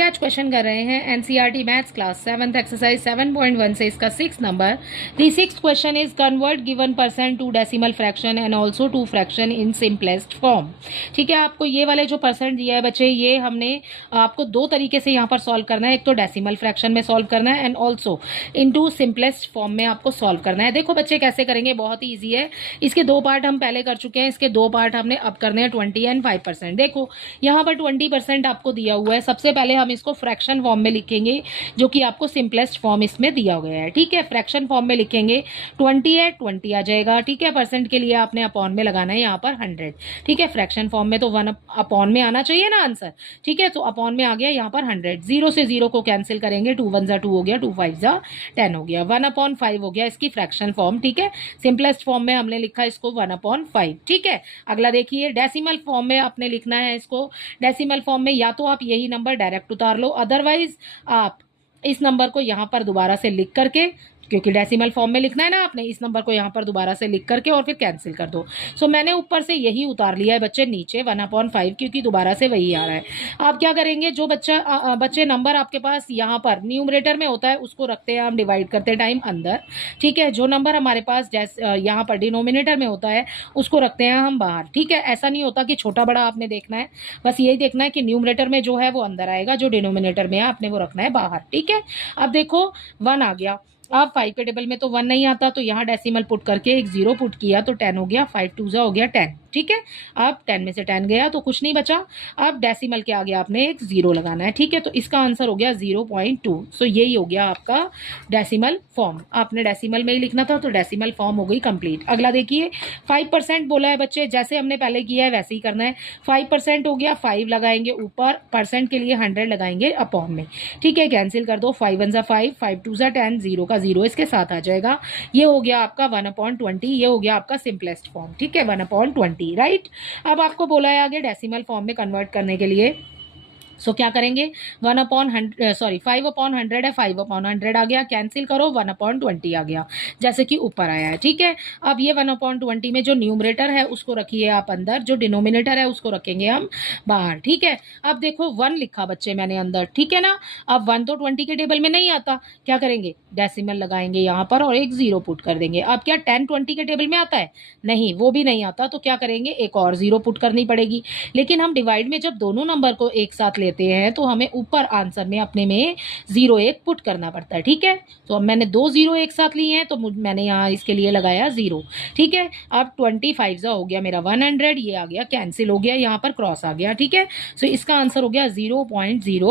आज क्वेश्चन कर रहे हैं NCERT maths class 7th exercise 7.1 से इसका 6 number. The sixth question is convert given percent to decimal fraction and also to fraction in simplest form. ठीक है, आपको ये वाले जो परसेंट दिया है बच्चे, ये हमने आपको दो तरीके से यहाँ पर सॉल्व करना है। एक तो डेसिमल फ्रैक्शन में सॉल्व करना है and also into simplest form में आपको सॉल्व करना है। देखो बच्चे कैसे करेंगे, बहुत ही ईजी है। इसके दो पार्ट हम पहले कर चुके हैं, इसके दो पार्ट हमने अब करने हैं 20 एंड 5%। देखो यहाँ पर 20% आपको दिया हुआ है। सबसे पहले हम इसको फ्रैक्शन फॉर्म में लिखेंगे, जो कि आपको सिंपलेस्ट फॉर्म इसमें दिया गया है। ठीक है, फ्रैक्शन फॉर्म में लिखेंगे 20 है, 20 आ जाएगा। ठीक है, परसेंट के लिए आपने अपॉन में लगाना है यहाँ पर 100। ठीक है, फ्रैक्शन फॉर्म में तो 1 अपॉन में आना चाहिए ना आंसर। ठीक है, तो अपॉन में आ गया यहाँ पर 100। 0 से 0 को कैंसिल करेंगे, 2 1 2 हो गया, 2 5 10 हो गया। 1/5 हो गया इसकी फ्रैक्शन फॉर्म। ठीक है, सिंपलेस्ट फॉर्म में हमने लिखा इसको 1/5। ठीक है, अगला देखिए, डेसिमल फॉर्म में आपने लिखना है इसको। डेसिमल फॉर्म में या तो आप यही नंबर डायरेक्ट उतार लो, अदरवाइज आप इस नंबर को यहां पर दोबारा से लिख करके, क्योंकि डेसिमल फॉर्म में लिखना है ना आपने, इस नंबर को यहाँ पर दोबारा से लिख करके और फिर कैंसिल कर दो। सो मैंने ऊपर से यही उतार लिया है बच्चे नीचे 1/5, क्योंकि दोबारा से वही आ रहा है। आप क्या करेंगे, जो बच्चे नंबर आपके पास यहाँ पर न्यूमरेटर में होता है उसको रखते हैं हम डिवाइड करते टाइम अंदर। ठीक है, जो नंबर हमारे पास जैसे यहाँ पर डिनोमिनेटर में होता है उसको रखते हैं हम बाहर। ठीक है, ऐसा नहीं होता कि छोटा बड़ा आपने देखना है, बस यही देखना है कि न्यूमरेटर में जो है वो अंदर आएगा, जो डिनोमिनेटर में है आपने वो रखना है बाहर। ठीक है, अब देखो 1 आ गया। अब 5 के टेबल में तो 1 नहीं आता, तो यहाँ डेसिमल पुट करके एक 0 पुट किया तो 10 हो गया। 5 2 हो गया 10। ठीक है, अब 10 में से 10 गया तो कुछ नहीं बचा। अब डेसिमल के आगे आपने एक 0 लगाना है। ठीक है, तो इसका आंसर हो गया 0.2। सो यही हो गया आपका डेसिमल फॉर्म। आपने डेसिमल में ही लिखना था, तो डेसिमल फॉर्म हो गई कंप्लीट। अगला देखिए, 5% बोला है बच्चे, जैसे हमने पहले किया है वैसे ही करना है। 5% हो गया, 5 लगाएंगे ऊपर, परसेंट के लिए 100 लगाएंगे अपॉन में। ठीक है, कैंसिल कर दो, 5 1 5, 5 2 10, 0 का 0 इसके साथ आ जाएगा। ये हो गया आपका 1/20, ये हो गया आपका सिंपलेस्ट फॉर्म। ठीक है, 1/20, राइट। अब आपको बोला है आगे डेसिमल फॉर्म में कन्वर्ट करने के लिए, सो क्या करेंगे, 5/100 है, 5/100 आ गया, कैंसिल करो, 1/20 आ गया जैसे कि ऊपर आया है। ठीक है, अब ये 1/20 में जो न्यूमरेटर है उसको रखिए आप अंदर, जो डिनोमिनेटर है उसको रखेंगे हम बाहर। ठीक है, अब देखो 1 लिखा बच्चे मैंने अंदर। ठीक है ना, अब 1 तो 20 के टेबल में नहीं आता, क्या करेंगे, डेसिमल लगाएंगे यहाँ पर और एक 0 पुट कर देंगे। अब क्या 10 20 के टेबल में आता है, नहीं वो भी नहीं आता, तो क्या करेंगे, एक और 0 पुट करनी पड़ेगी। लेकिन हम डिवाइड में जब दोनों नंबर को एक साथ लेते हैं तो हमें ऊपर आंसर में अपने में 0 1 पुट करना पड़ता है। ठीक है, तो अब मैंने 2 0 एक साथ लिए हैं, तो मैंने यहाँ इसके लिए लगाया 0। ठीक है, अब 25 हो गया मेरा 100, ये आ गया कैंसिल हो गया, यहाँ पर क्रॉस आ गया। ठीक है, सो इसका आंसर हो गया 0.0